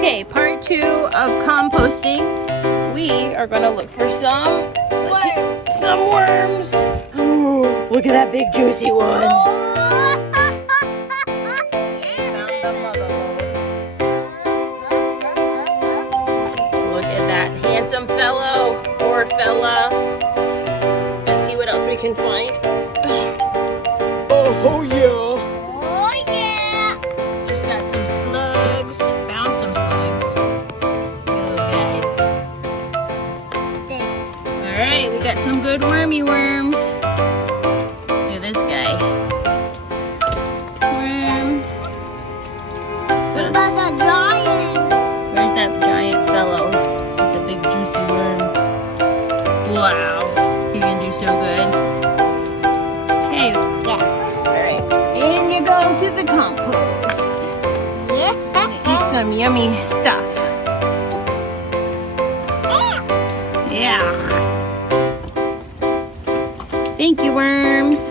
Okay, part 2 of composting. We are going to look for some worms. Ooh, look at that big juicy one. Look at that handsome fellow or fella. Let's see what else we can find. Oh yeah. Oh yeah. Just got some slugs. Found some slugs. Hello guys. Alright, we got some good wormy worms. Look at this guy. Worm. What about the giant? Where's that giant fellow? It's a big juicy worm. Wow. He's gonna do so good. Okay. Yeah. Alright. In you go to the compost. Eat some yummy stuff. Yeah. Thank you, worms.